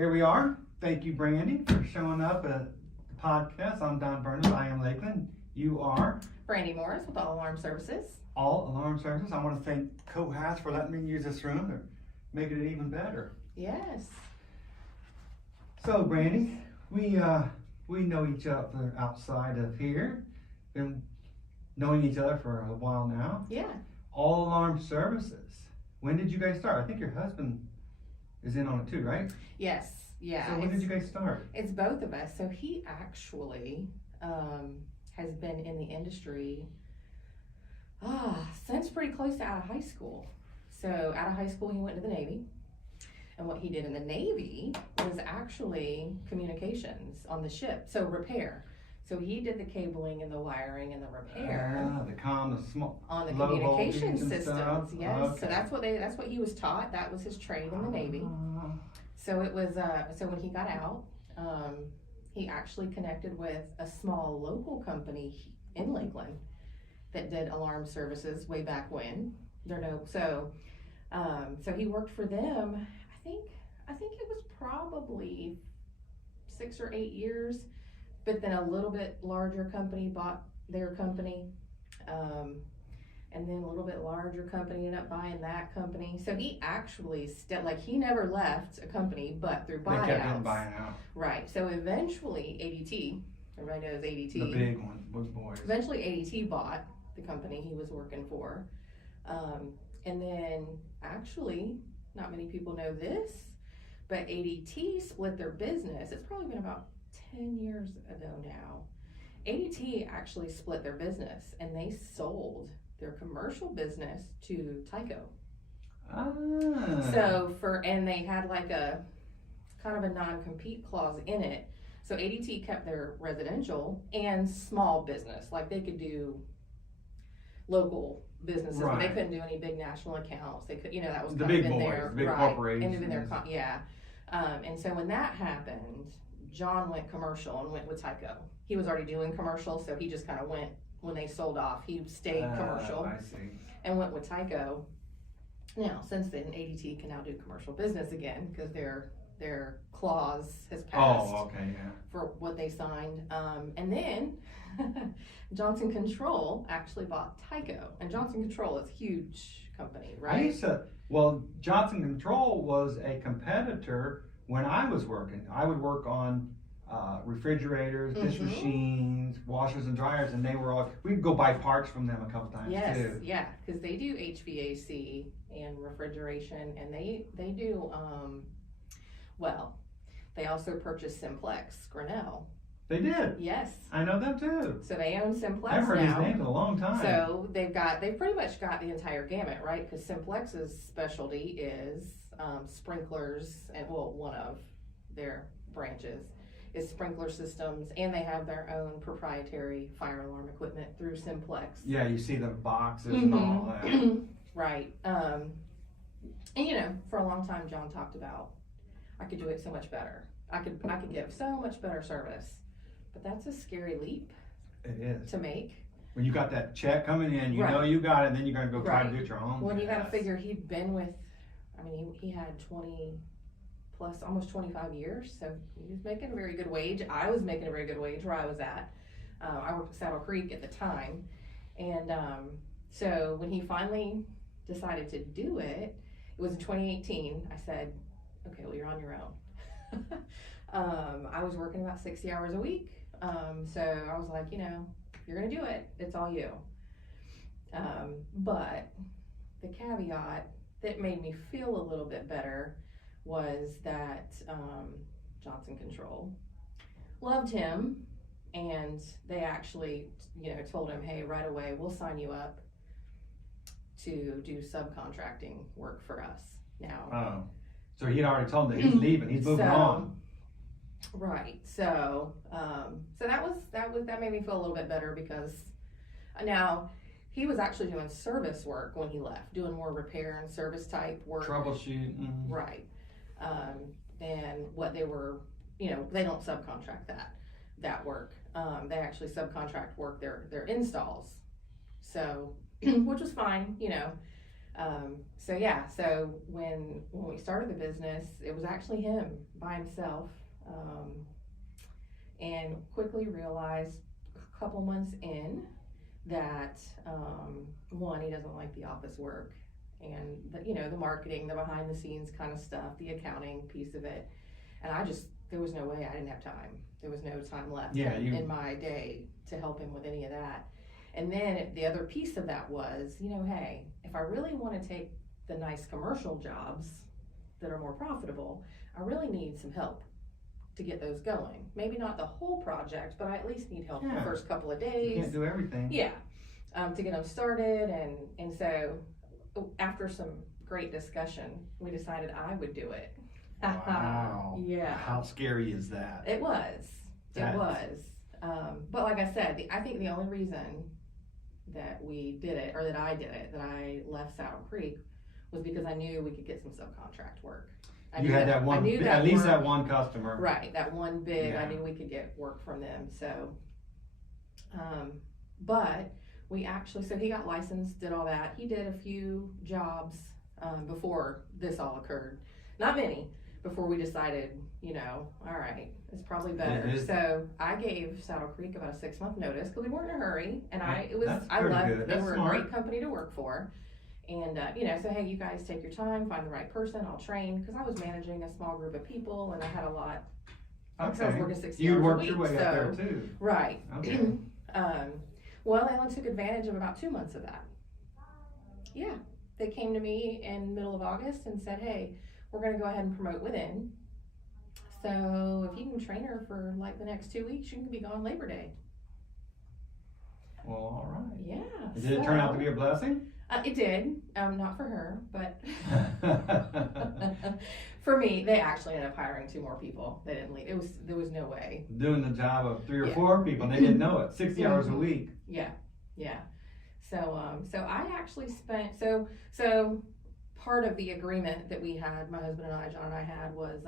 here we are. Thank you, Brandi, for showing up at the podcast. I'm Don Burnham. I Am Lakeland. You are Brandi Morris with All Alarm Services. All Alarm Services. I want to thank Cohas for letting me use this room to make it even better. Yes. So, Brandi, we know each other outside of here. Been knowing each other for a while now. Yeah. All Alarm Services. When did you guys start? I think your husband is in on it too, right? Yes. Yeah. So when did you guys start? It's both of us. So he actually has been in the industry since pretty close to out of high school. So out of high school, he went to the Navy. And what he did in the Navy was actually communications on the ship. So repair. So he did the cabling and the wiring and the repair. The small on the low communication voltage and systems. stuff. Yes. Okay. So that's what he was taught. That was his trade in the Navy. So it was so when he got out, he actually connected with a small local company in Lakeland that did alarm services way back when. So he worked for them. I think it was probably 6 or 8 years, but then a little bit larger company bought their company, and then a little bit larger company ended up buying that company. So he actually he never left a company, but through buyouts. They kept him buying out. Right. So eventually ADT, everybody knows ADT. The big one, big boys. Eventually ADT bought the company he was working for. And then actually, not many people know this, but ADT split their business. It's probably been about 10 years ago now. ADT actually split their business and they sold their commercial business to Tyco. And they had like a kind of a non-compete clause in it. So ADT kept their residential and small business. Like they could do local businesses, right. But they couldn't do any big national accounts. They could, that was the kind big of in boys, their big right, corporations. And in their and so when that happened, John went commercial and went with Tyco. He was already doing commercial, so he just kind of went when they sold off. He stayed commercial. I see. And went with Tyco. Now, since then, ADT can now do commercial business again because their clause has passed. Oh, okay, yeah. For what they signed, and then Johnson Control actually bought Tyco, and Johnson Control is a huge company, right? Johnson Control was a competitor when I was working. I would work on refrigerators, dish machines, washers and dryers, and we'd go buy parts from them a couple times too. Yes, yeah, because they do HVAC and refrigeration, and they do, they also purchased Simplex, Grinnell. They did? Yes. I know them too. So they own Simplex I've heard now. his name in a long time. So they've pretty much got the entire gamut, right? Because Simplex's specialty is sprinklers, and one of their branches is sprinkler systems, and they have their own proprietary fire alarm equipment through Simplex. Yeah, you see the boxes and all that. Right. And for a long time, John talked about I could do it so much better. I could give so much better service, but that's a scary leap. It is to make. When you got that check coming in, you know you got it, and then you're gonna go try to do it your own. Well, you got to figure he'd been with. He had 20 plus, almost 25 years, so he was making a very good wage. I was making a very good wage where I was at. I worked at Saddle Creek at the time, and so when he finally decided to do it, it was in 2018. I said, "Okay, well, you're on your own." I was working about 60 hours a week, so I was like, if you're gonna do it, it's all you. But the caveat that made me feel a little bit better was that Johnson Control loved him, and they actually, told him, hey, right away, we'll sign you up to do subcontracting work for us now. Oh, so he had already told him that he's leaving, he's moving on. Right. So that made me feel a little bit better because now he was actually doing service work when he left, doing more repair and service type work. Troubleshooting. Right. And what they were, they don't subcontract that work. They actually subcontract work their installs. So, which was fine, So yeah, so when we started the business, it was actually him by himself, and quickly realized a couple months in that one, he doesn't like the office work, and the marketing, the behind the scenes kind of stuff, the accounting piece of it, and there was no way. I didn't have time. There was no time left in my day to help him with any of that. And then the other piece of that was, hey, if I really want to take the nice commercial jobs that are more profitable, I really need some help to get those going. Maybe not the whole project, but I at least need help the first couple of days. You can't do everything. Yeah, to get them started. And so after some great discussion, we decided I would do it. Wow. Yeah. How scary is that? It was. It was. But like I said, I think the only reason that we did it, or that I did it, that I left Saddle Creek, was because I knew we could get some subcontract work. You had that one, at least that one customer. Right, that one big, I knew we could get work from them, so. But we actually, so he got licensed, did all that. He did a few jobs before this all occurred. Not many, before we decided, all right, it's probably better. So I gave Saddle Creek about a 6-month notice, because we weren't in a hurry, and I left. Good. They were smart. a great company to work for. And, so, hey, you guys take your time, find the right person, I'll train, because I was managing a small group of people, and I had a lot. Okay. I was working 60 You hours worked a week, your way up there too. Right. Okay. Well, they only took advantage of about 2 months of that. Yeah. They came to me in the middle of August and said, hey, we're going to go ahead and promote within. So if you can train her for like the next 2 weeks, you can be gone Labor Day. Well, all right. Yeah. Did it turn out to be a blessing? It did. Not for her, but for me, they actually ended up hiring 2 more people. They didn't leave. There was no way. Doing the job of 3 or 4 people, and they didn't know it. 60 hours a week. Yeah. So I actually spent so part of the agreement that we had, my husband and I, John and I had, was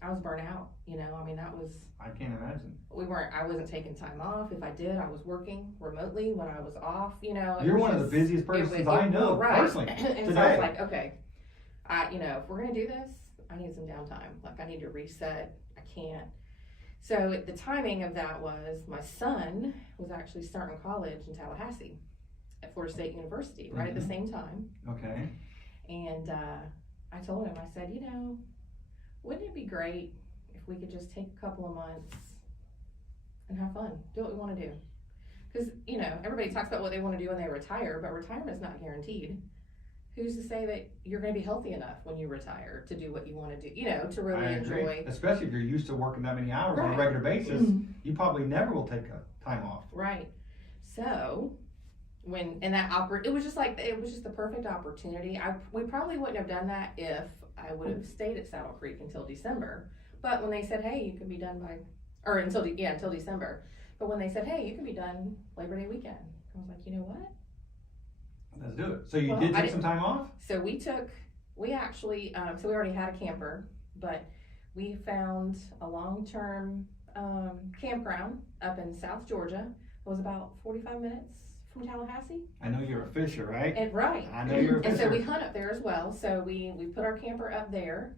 I was burnt out. That was. I can't imagine. I wasn't taking time off. If I did, I was working remotely when I was off. You're one of the busiest persons I know, personally. And today. so I was like, okay, if we're gonna do this, I need some downtime. Like I need to reset. I can't. So the timing of that was my son was actually starting college in Tallahassee at Florida State University, right at the same time. Okay. And I told him, I said, wouldn't it be great if we could just take a couple of months and have fun, do what we want to do? Because, everybody talks about what they want to do when they retire, but retirement is not guaranteed. Who's to say that you're going to be healthy enough when you retire to do what you want to do, to really enjoy? Especially if you're used to working that many hours on a regular basis, you probably never will take time off. Right. So it was just the perfect opportunity. We probably wouldn't have done that if I would have stayed at Saddle Creek until December. But when they said, hey, you can be done until December. But when they said, hey, you can be done Labor Day weekend, I was like, you know what? Let's do it. So you did take some time off? So we actually, so we already had a camper, but we found a long-term campground up in South Georgia. It was about 45 minutes from Tallahassee. I know you're a fisher, right? Right. I know you're a fisher. And so we hunt up there as well. So we put our camper up there.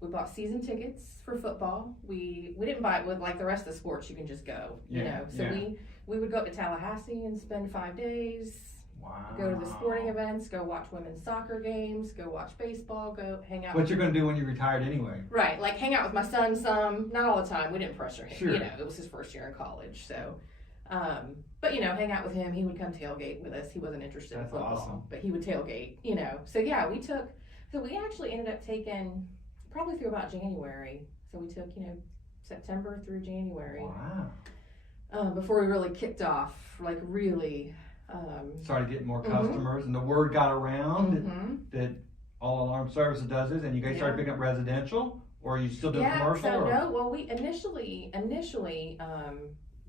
We bought season tickets for football. We didn't buy it with like the rest of the sports. You can just go, So we would go up to Tallahassee and spend 5 days. Wow. Go to the sporting events, go watch women's soccer games, go watch baseball, go hang out. What you're going to do when you're retired anyway. Right, like hang out with my son some, not all the time. We didn't pressure him. Sure. It was his first year in college. So, but hang out with him. He would come tailgate with us. He wasn't interested in football, awesome. But he would tailgate, So yeah, we actually ended up taking probably through about January. So we took, September through January. Wow. Before we really kicked off, like really. Started getting more customers, and the word got around that All Alarm Services does this, and you guys started picking up residential, or are you still doing commercial? No, well, we initially,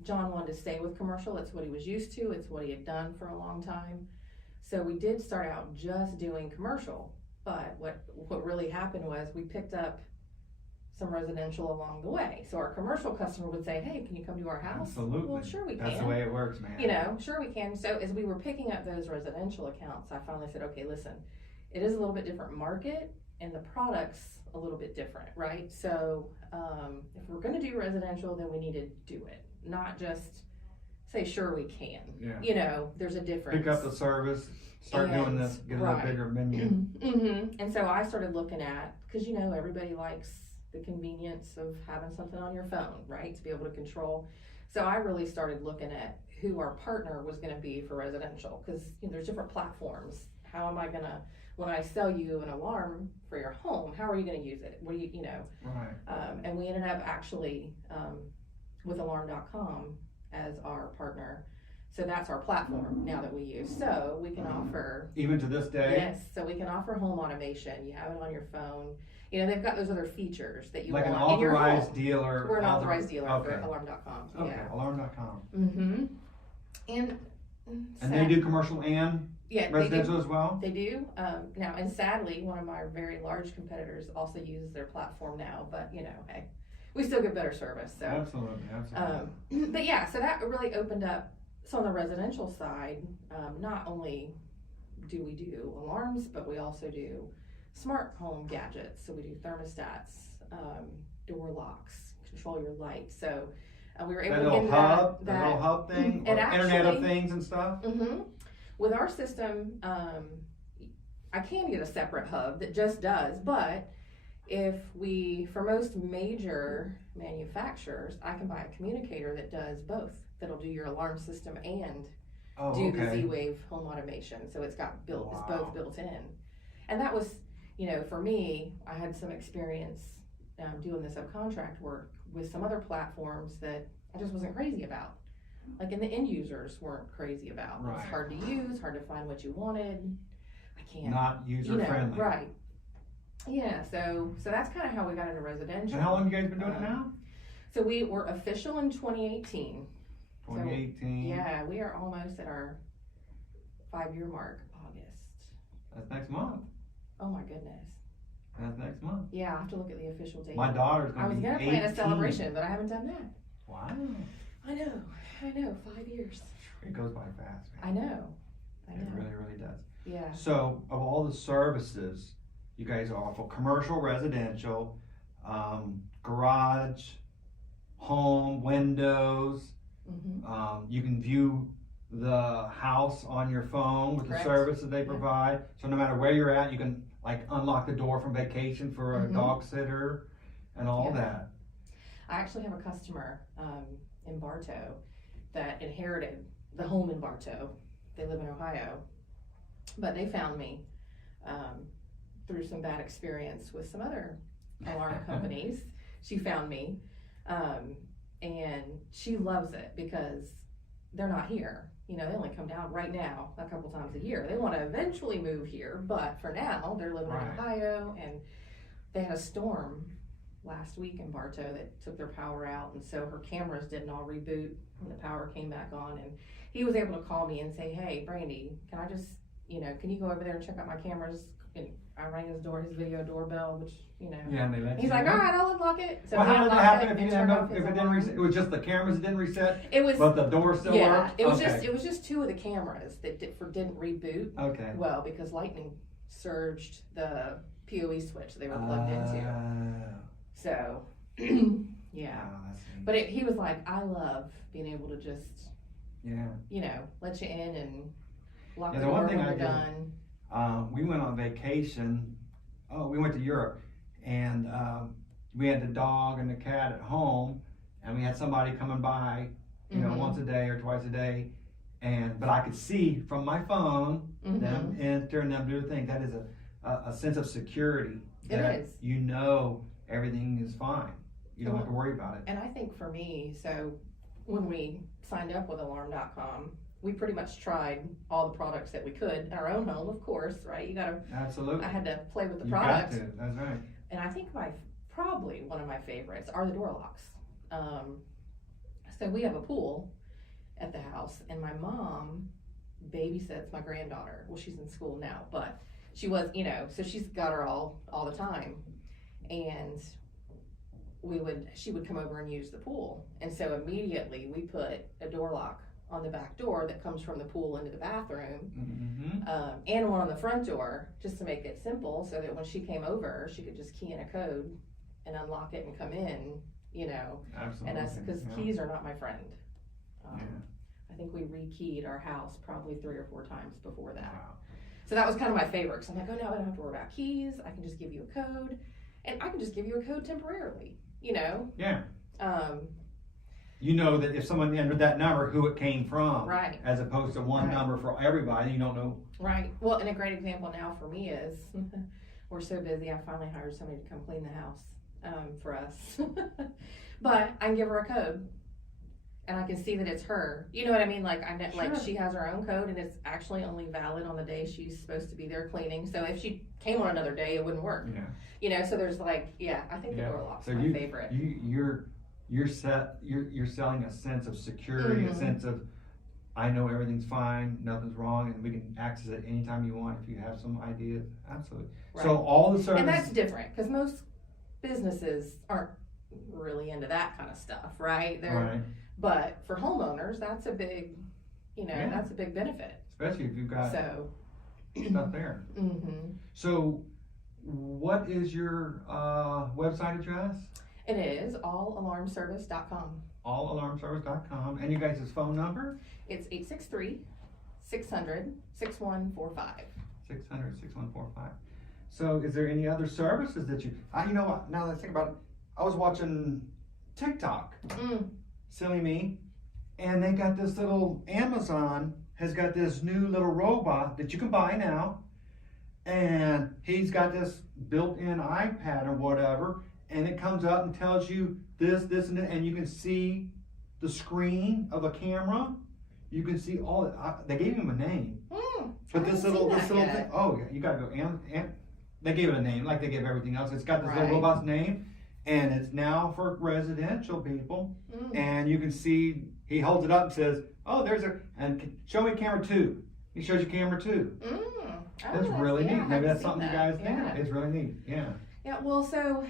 John wanted to stay with commercial. It's what he was used to. It's what he had done for a long time. So we did start out just doing commercial, but what really happened was we picked up some residential along the way. So our commercial customer would say, hey, can you come to our house? Absolutely. Well, sure we can. That's the way it works, man. Sure we can. So as we were picking up those residential accounts, I finally said, okay, listen, it is a little bit different market, and the product's a little bit different, right? So if we're going to do residential, then we need to do it, not just say sure we can. Yeah. You know, there's a difference. Pick up the service, start doing this, get a bigger menu. Mm-hmm. And so I started looking at, because you know everybody likes the convenience of having something on your phone, right, to be able to control. So I really started looking at who our partner was going to be for residential, because you know, there's different platforms. How am I going to, when I sell you an alarm for your home, how are you going to use it? What do you know? Right. And we ended up actually with alarm.com as our partner. So that's our platform now that we use. So we can offer, even to this day. Yes, so we can offer home automation. You have it on your phone. You know, they've got those other features that you like want an authorized in your home. dealer. We're an authorized dealer okay. for alarm.com. Okay, Yeah. alarm.com. Mm-hmm. And they do commercial and residential as well? They do. Now, and sadly, one of my very large competitors also uses their platform now, but you know, hey, we still get better service. So Absolutely. but yeah, so that really opened up. So on the residential side, not only do we do alarms, but we also do smart home gadgets. So we do thermostats, door locks, control your light. So we were able to get that little hub thing, or Internet of Things and stuff. Mm-hmm. With our system, I can get a separate hub that just does, but for most major manufacturers, I can buy a communicator that does both. That'll do your alarm system and do the Z-Wave home automation. So it's got it's both built in. And that was, you know, for me, I had some experience doing the subcontract work with some other platforms that I just wasn't crazy about. Like, and the end users weren't crazy about. Right. It's hard to use, hard to find what you wanted. I can't. Not user friendly. Right. Yeah, so that's kind of how we got into residential. And how long have you guys been doing it now? So we were official in 2018. 2018. So, yeah, we are almost at our 5-year mark, August. That's next month. Oh my goodness. That's next month. Yeah, I have to look at the official date. My daughter's going to be 18. I was going to plan a celebration, but I haven't done that. Wow. I know, 5 years. It goes by fast, man. I know. It really, really does. Yeah. So, of all the services you guys offer, commercial, residential, garage, home, windows, you can view the house on your phone with Correct. the services they provide. So no matter where you're at, you can like unlock the door from vacation for a dog sitter and all that. I actually have a customer in Bartow that inherited the home in Bartow. They live in Ohio, but they found me through some bad experience with some other alarm companies. She found me, and she loves it because they're not here. You know, they only come down right now a couple times a year. They want to eventually move here, but for now, they're living in Ohio, and they had a storm last week in Bartow that took their power out, and so her cameras didn't all reboot when the power came back on, and he was able to call me and say, hey, Brandi, can I just, you know, can you go over there and check out my cameras? And I rang his video doorbell, which, you know. Yeah, and they let he's like, all right, I'll unlock it. So well, how did that happen if you didn't know, if it didn't alarm. reset? It was just the cameras didn't reset? It was, but the door still worked? It was just 2 of the cameras that didn't reboot. Okay. Well, because lightning surged the PoE switch they were plugged into. So, yeah. Oh, but he was like, I love being able to just, you know, let you in and lock the door when you're done. We went on vacation. We went to Europe, and we had the dog and the cat at home, and we had somebody coming by, you know, once a day or twice a day, but I could see from my phone them enter and them do the thing. That is a sense of security. It is. You know everything is fine. You don't have to worry about it. And I think for me, so when we signed up with alarm.com, we pretty much tried all the products that we could in our own home, of course, right? You gotta. Absolutely. I had to play with the you product. Got to. That's right. And I think probably one of my favorites are the door locks. So we have a pool at the house, and my mom babysits my granddaughter. Well, she's in school now, but she was, you know, so she's got her all the time, and she would come over and use the pool, and so immediately we put a door lock on the back door that comes from the pool into the bathroom, Mm-hmm. and one on the front door, just to make it simple, so that when she came over, she could just key in a code and unlock it and come in, you know. Absolutely. And because yeah. keys are not my friend. Yeah. I think we rekeyed our house probably 3 or 4 times before that. Wow. So that was kind of my favorite, because I'm like, oh no, I don't have to worry about keys. I can just give you a code, and I can just give you a code temporarily, you know. Yeah. Um, You know that if someone entered that number, who it came from, Right. as opposed to one Right. number for everybody, you don't know. Right. Well, and a great example now for me is we're so busy. I finally hired somebody to come clean the house for us. But I can give her a code, and I can see that it's her. You know what I mean? Like like Sure. she has her own code, and it's actually only valid on the day she's supposed to be there cleaning. So if she came on another day, it wouldn't work. Yeah. You know. So there's like, I think the Yeah. door lock's So my favorite. You're selling a sense of security, Mhm. a sense of, I know everything's fine, nothing's wrong, and we can access it anytime you want if you have some ideas. Absolutely. So Right. all the services. And that's different, because most businesses aren't really into that kind of stuff, right? right. But for homeowners, that's a big, Yeah. that's a big benefit. Especially if you've got So, stuff there. mhm. So, what is your website address? It is allalarmservice.com. Allalarmservice.com. And you guys' phone number? It's 863-600-6145. 600-6145. So is there any other services that you know what, now that I think about it, I was watching TikTok, silly me, and they got this little, Amazon has got this new little robot that you can buy now, and he's got this built-in iPad or whatever, and it comes up and tells you this, and that, and you can see the screen of a camera. You can see all it. They gave him a name. But this little thing, oh yeah, you gotta go. And they gave it a name, like they give everything else. It's got this little Right. robot's name, and it's now for residential people. And you can see, he holds it up and says, "Oh, show me camera 2." He shows you camera 2. That's really neat. Maybe that's something you guys think. It's really neat. Yeah. Yeah. Well, so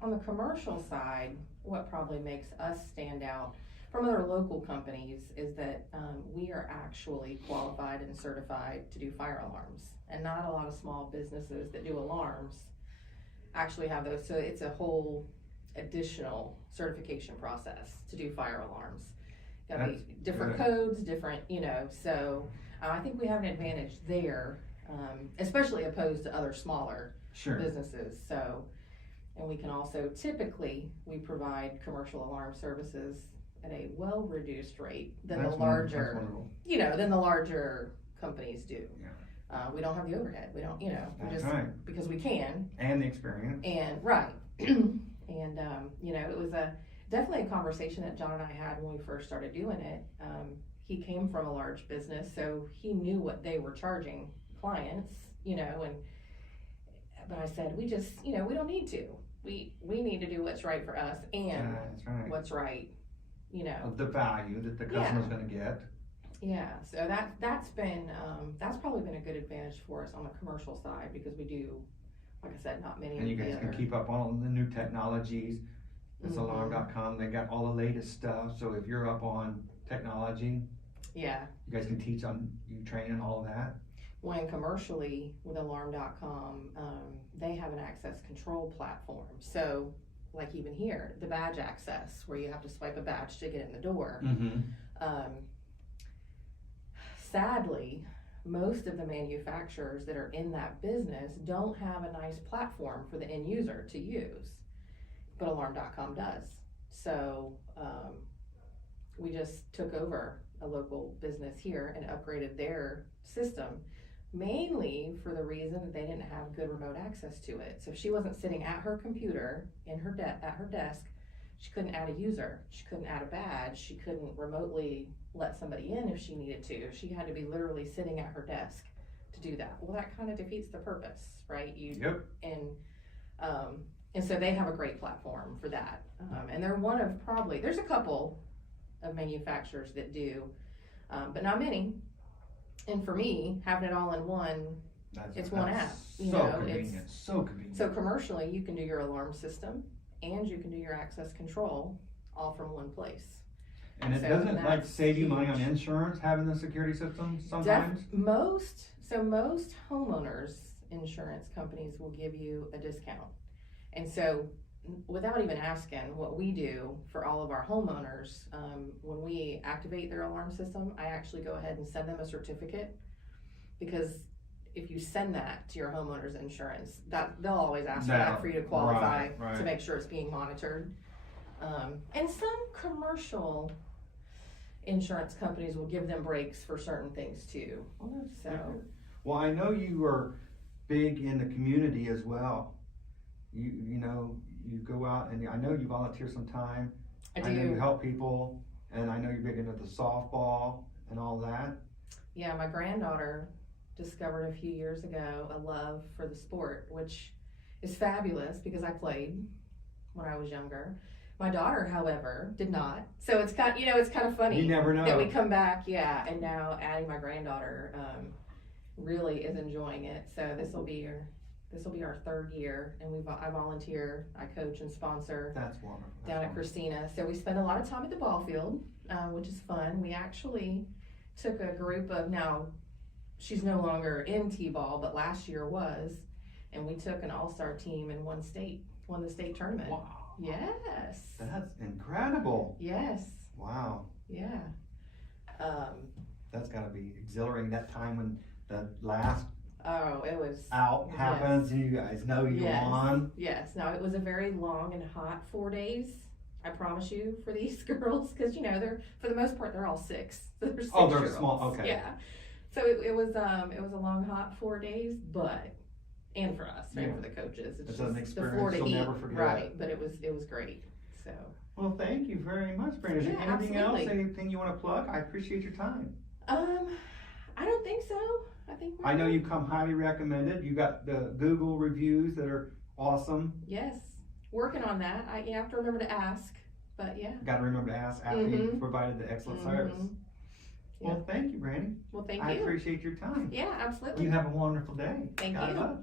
on the commercial side, what probably makes us stand out from other local companies is that we are actually qualified and certified to do fire alarms, and not a lot of small businesses that do alarms actually have those. So it's a whole additional certification process to do fire alarms. Got to be different codes, different, so I think we have an advantage there, especially opposed to other smaller businesses. So, and we can also, typically, we provide commercial alarm services at a well-reduced rate than the larger, than the larger companies do. Yeah. We don't have the overhead. We don't, That's right. because we can. And the experience. And right. And, it was definitely a conversation that John and I had when we first started doing it. He came from a large business, so he knew what they were charging clients, but I said, we just, we don't need to. We need to do what's right for us and That's right. what's right, Of the value that the customer's going to get. Yeah, so that's probably been a good advantage for us on the commercial side, because we do, like I said, not many. And you guys can keep up on all the new technologies. It's alarm.com. They got all the latest stuff. So if you're up on technology, you guys can you train and all of that. When commercially with alarm.com, they have an access control platform. So like even here, the badge access, where you have to swipe a badge to get in the door. Sadly, most of the manufacturers that are in that business don't have a nice platform for the end user to use, but alarm.com does. So we just took over a local business here and upgraded their system, mainly for the reason that they didn't have good remote access to it. So if she wasn't sitting at her computer at her desk, she couldn't add a user, she couldn't add a badge, she couldn't remotely let somebody in if she needed to. She had to be literally sitting at her desk to do that. Well, that kind of defeats the purpose, right? And so they have a great platform for that. And they're one of there's a couple of manufacturers that do, but not many. And for me, having it all in one, it's one app. Convenient. So convenient. So commercially, you can do your alarm system and you can do your access control all from one place. And it So doesn't like that's save you money on huge. insurance having the security system sometimes? Most homeowners insurance companies will give you a discount. And so without even asking, what we do for all of our homeowners, when we activate their alarm system, I actually go ahead and send them a certificate, because if you send that to your homeowner's insurance, that they'll always ask for that for you to qualify, right. to make sure it's being monitored. And some commercial insurance companies will give them breaks for certain things too. So, Well, I know you are big in the community as well. You know, you go out and I know you volunteer some time. I know you do. help people, and I know you're big into the softball and all that. Yeah, my granddaughter discovered a few years ago a love for the sport, which is fabulous because I played when I was younger. My daughter, however, did not. So it's kind of funny. You never know. That we come back, yeah, and now adding my granddaughter really is enjoying it. So this will be our third year, and I volunteer, I coach and sponsor. That's wonderful. Down at Christina. So we spend a lot of time at the ball field, which is fun. We actually took a group of, now she's no longer in T-ball, but last year was, and we took an all-star team and won the state tournament. Wow. Yes. That's incredible. Yes. Wow. Yeah. That's gotta be exhilarating, that time when the last Oh, it was. out happens and you guys know you won. Yes. Now it was a very long and hot 4 days. I promise you, for these girls, because they're, for the most part, they're all six. So they're 6 Oh, they're year olds. small, okay. Yeah. So it was a long hot 4 days, and for us, right, Yeah. for the coaches, It's just an the experience Florida you'll heat, never forget. right? But it was great. So. Well, thank you very much, Brandi. Is there Yeah, anything absolutely. else, anything you want to plug? I appreciate your time. I don't think so. I think I know you come highly recommended. You got the Google reviews that are awesome. Yes, working on that. You have to remember to ask, but yeah. Got to remember to ask after you provided the excellent service. Yeah. Well, thank you, Brandi. Well, thank I you. appreciate your time. Yeah, absolutely. You have a wonderful day. Thank God you. bless.